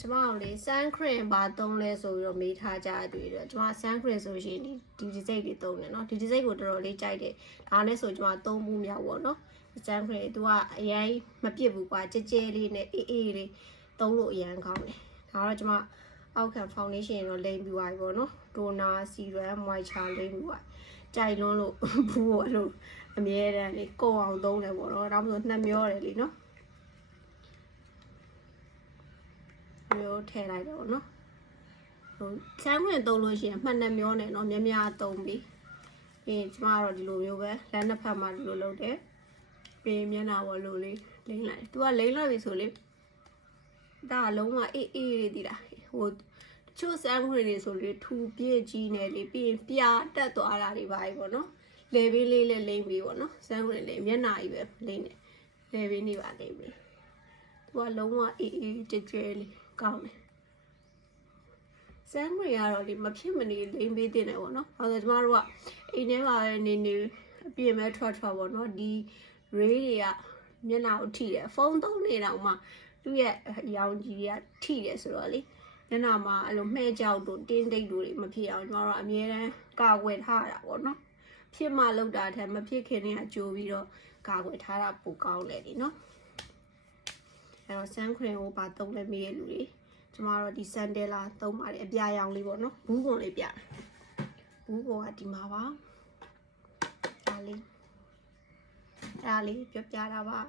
ကျမတို့လေ sun cream ဘာသုံးလဲဆိုပြီးတော့မေးထားကြတွေ့တယ်ကျမ sun cream ဆိုရှင်ဒီဒီဒီစိတ်တွေသုံးတယ်เนาะဒီဒီစိတ်ကိုတော်တော်လေးကြိုက်တယ်ဒါနဲ့ဆိုကျမသုံးမှုမြောက်ပေါ့เนาะ sun cream သူကအရင်မပြစ်ဘူးကွာကြဲကြဲလေးနဲ့အေးအေးလေးသုံးလို့အရင်ကောင်းတယ်ဒါတော့ကျမအောက်ခံ foundation တော့လိမ့်ပြီးသွားပြီပေါ့เนาะ toner serum moisture လိမ့်ပြီးသွားကြိုက်လွန်းလို့ဘူးပေါ့အဲ့လိုအမြဲတမ်းလေးကိုအောင်သုံးတယ်ပေါ့เนาะဒါမှမဟုတ်နှစ်မျောတယ်လीเ လို့ထည့်လိုက်တော့နော်ဟိုချမ်းဝင်သုံးလို့ရှိရင်မှတ်နှမျောနဲ့နော်များများသုံးပြီးပြီးရင်ကျမကတော့ဒီလိုမျိုးပဲလမ်းတစ်ဖက်မှာဒီလိုလုပ်တယ်ပြီးရင်မျက်နှာပေါ်လိုလေးလိမ့်လိုက်သူကလိမ့်လိုက်ပြီဆိုလေဒါကလုံးဝအေးအေးလေးတည်တာဟိုချို့စမ်းခွင်တွေဆိုလေထူပြည့်ကြီးနေလေပြီးရင်ပြာတက်သွားတာတွေပါပဲပေါ့နော်လေပင်းလေးလည်းလိမ့်ပြီးပေါ့နော်စမ်းခွင်လေးမျက်နှာကြီးပဲလိမ့်နေလေပင်းလေးပါလိမ့်ပြီးသူကလုံးဝအေးအေးကြဲကြဲလေး ကောင်းတယ်စမ်းတွေကတော့ဒီမဖြစ်မနေလိမ့်ပေးတင်တယ်ပေါ့နော်။အဲဒါကျမတို့ကအိမ်ထဲမှာပဲနေနေအပြင်မဲ့ထွက်ထွက်ပေါ့နော်။ဒီ ray တွေကမျက်နှာကိုထိတယ်။ဖုန်းသုံးနေတော့မှသူ့ရဲ့အရောင်ကြီးတွေကထိတယ်ဆိုတော့လေမျက်နှာမှာအဲ့လိုမှဲကြောက်တို့တင်းတိတ်တို့တွေမဖြစ်အောင်ကျမတို့ကအမြဲတမ်းကာကွယ်ထားရတာပေါ့နော်။ဖြစ်မှလောက်တာထဲမဖြစ်ခင်တည်းကကြိုးပြီးတော့ကာကွယ်ထားတာပိုကောင်းတယ်ဒီနော်။ အဲ့တော့ sun cream ကိုပါသုံးလဲမေးရလူတွေကျမတို့ဒီ sandela သုံးပါတယ်အပြာရောင်လေးပေါ့နော်ဘူးကုန်လေးပြဘူးကုန်ကဒီမှာပါဒါလေးဒါလေးပြောပြတာပါ